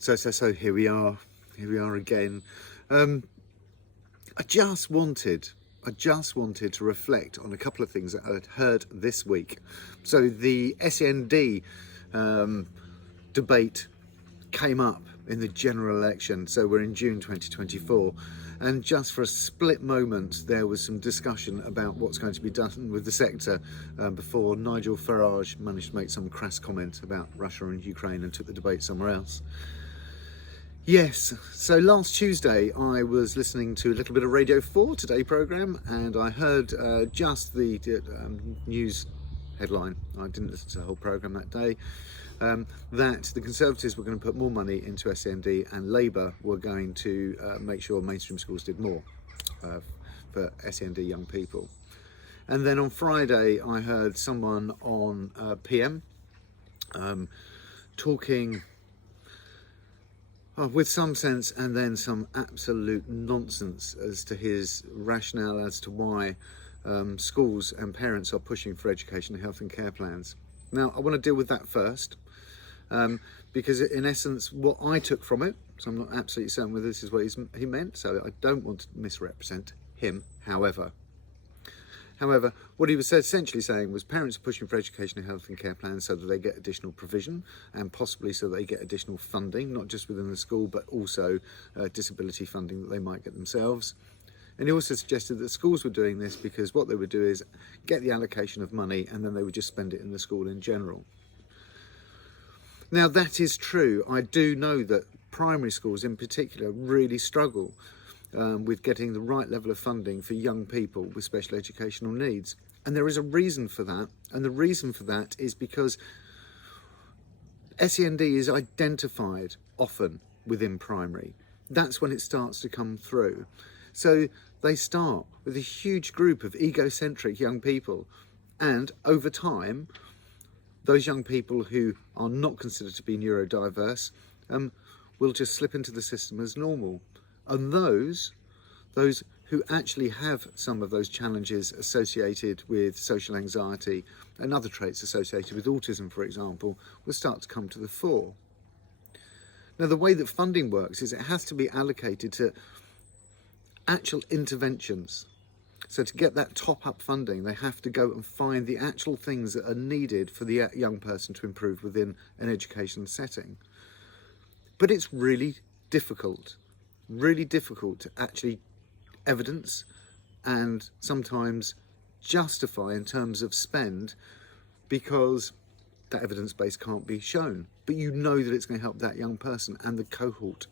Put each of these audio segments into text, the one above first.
So here we are again. I just wanted to reflect on a couple of things that I'd heard this week. So the SEND debate came up in the general election. So we're in June 2024. And just for a split moment, there was some discussion about what's going to be done with the sector before Nigel Farage managed to make some crass comment about Russia and Ukraine and took the debate somewhere else. Yes, so last Tuesday I was listening to a little bit of Radio 4 Today programme, and I heard just the news headline. I didn't listen to the whole programme that day. That the Conservatives were going to put more money into SEND and Labour were going to make sure mainstream schools did more for SEND young people. And then on Friday I heard someone on PM talking with some sense and then some absolute nonsense as to his rationale as to why schools and parents are pushing for education, health and care plans. Now, I want to deal with that first, because in essence, what I took from it, so I'm not absolutely certain whether this is what he meant, so I don't want to misrepresent him, However, what he was essentially saying was parents are pushing for education, health and care plans so that they get additional provision and possibly so they get additional funding, not just within the school, but also disability funding that they might get themselves. And he also suggested that schools were doing this because what they would do is get the allocation of money and then they would just spend it in the school in general. Now, that is true. I do know that primary schools in particular really struggle with getting the right level of funding for young people with special educational needs. And there is a reason for that. And the reason for that is because SEND is identified often within primary. That's when it starts to come through. So they start with a huge group of egocentric young people. And over time, those young people who are not considered to be neurodiverse will just slip into the system as normal. And those who actually have some of those challenges associated with social anxiety and other traits associated with autism, for example, will start to come to the fore. Now, the way that funding works is it has to be allocated to actual interventions. So to get that top-up funding, they have to go and find the actual things that are needed for the young person to improve within an education setting. But it's really difficult to actually evidence and sometimes justify in terms of spend, because that evidence base can't be shown. But you know that it's going to help that young person and the cohort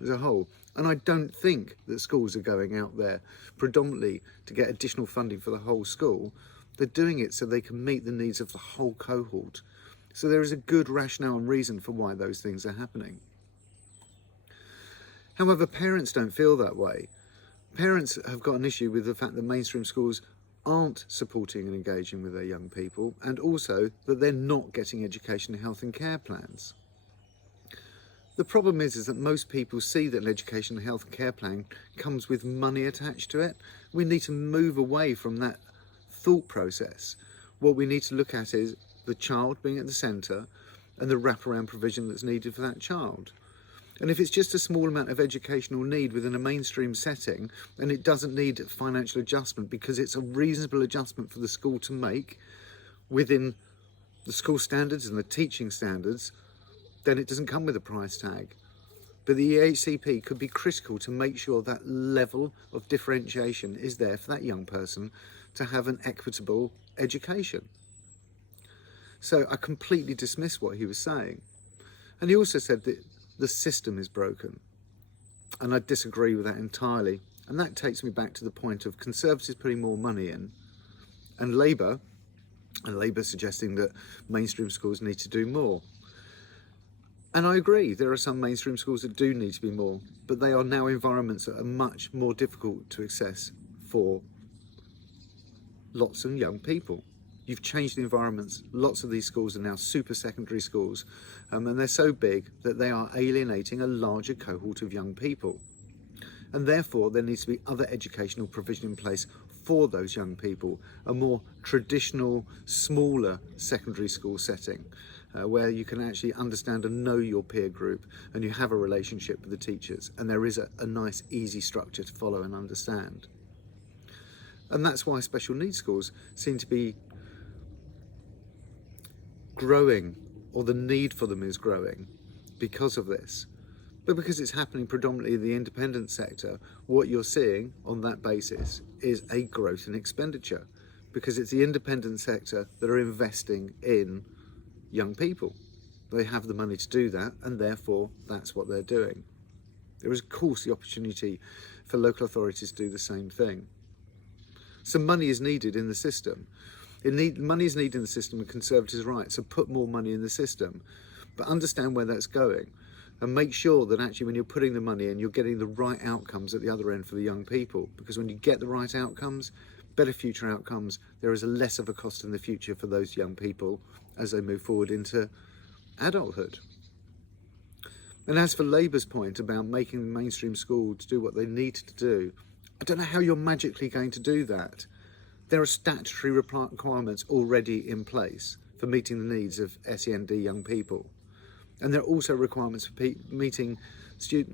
as a whole. And I don't think that schools are going out there predominantly to get additional funding for the whole school. They're doing it so they can meet the needs of the whole cohort. So there is a good rationale and reason for why those things are happening. However, parents don't feel that way. Parents have got an issue with the fact that mainstream schools aren't supporting and engaging with their young people, and also that they're not getting education, health and care plans. The problem is that most people see that an education, health and care plan comes with money attached to it. We need to move away from that thought process. What we need to look at is the child being at the centre and the wraparound provision that's needed for that child. And if it's just a small amount of educational need within a mainstream setting, and it doesn't need financial adjustment because it's a reasonable adjustment for the school to make within the school standards and the teaching standards, then it doesn't come with a price tag. But the EHCP could be critical to make sure that level of differentiation is there for that young person to have an equitable education. So I completely dismissed what he was saying. And he also said that the system is broken. And I disagree with that entirely. And that takes me back to the point of Conservatives putting more money in and Labour suggesting that mainstream schools need to do more. And I agree, there are some mainstream schools that do need to be more, but they are now environments that are much more difficult to access for lots of young people. You've changed the environments. Lots of these schools are now super secondary schools, and they're so big that they are alienating a larger cohort of young people. And therefore, there needs to be other educational provision in place for those young people, a more traditional, smaller secondary school setting. where you can actually understand and know your peer group, and you have a relationship with the teachers, and there is a nice easy structure to follow and understand. And that's why special needs schools seem to be growing, or the need for them is growing because of this. But because it's happening predominantly in the independent sector, what you're seeing on that basis is a growth in expenditure, because it's the independent sector that are investing in young people. They have the money to do that, and therefore that's what they're doing. There is of course the opportunity for local authorities to do the same thing. So money is needed in the system. Money is needed in the system, and Conservatives are right, so put more money in the system, but understand where that's going, and make sure that actually when you're putting the money in, you're getting the right outcomes at the other end for the young people, because when you get the right outcomes, better future outcomes, there is less of a cost in the future for those young people as they move forward into adulthood. And as for Labour's point about making the mainstream school to do what they need to do, I don't know how you're magically going to do that. There are statutory requirements already in place for meeting the needs of SEND young people. And there are also requirements for meeting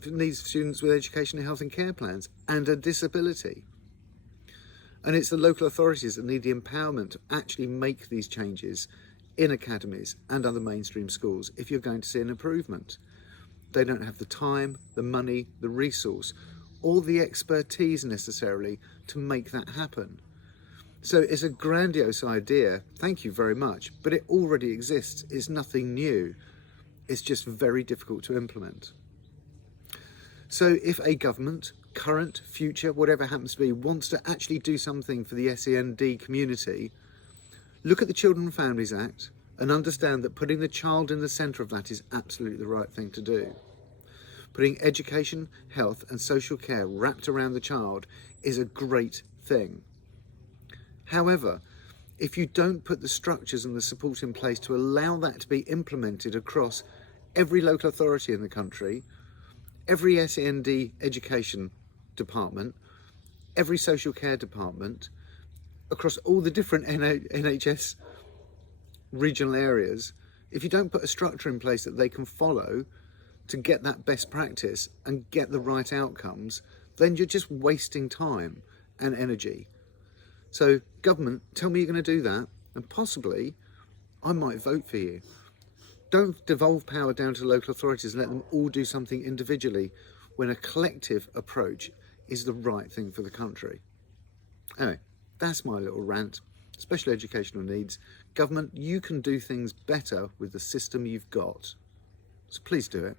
needs of students with education and health and care plans and a disability. And it's the local authorities that need the empowerment to actually make these changes in academies and other mainstream schools if you're going to see an improvement. They don't have the time, the money, the resource, or the expertise necessarily to make that happen. So it's a grandiose idea, thank you very much, but it already exists. It's nothing new. It's just very difficult to implement. So if a government, current, future, whatever happens to be, wants to actually do something for the SEND community, look at the Children and Families Act and understand that putting the child in the centre of that is absolutely the right thing to do. Putting education, health and social care wrapped around the child is a great thing. However, if you don't put the structures and the support in place to allow that to be implemented across every local authority in the country, every SEND education department, every social care department, across all the different NHS regional areas, if you don't put a structure in place that they can follow to get that best practice and get the right outcomes, then you're just wasting time and energy. So government, tell me you're going to do that, and possibly I might vote for you. Don't devolve power down to local authorities and let them all do something individually when a collective approach is the right thing for the country. Anyway, that's my little rant. Special educational needs. Government, you can do things better with the system you've got. So please do it.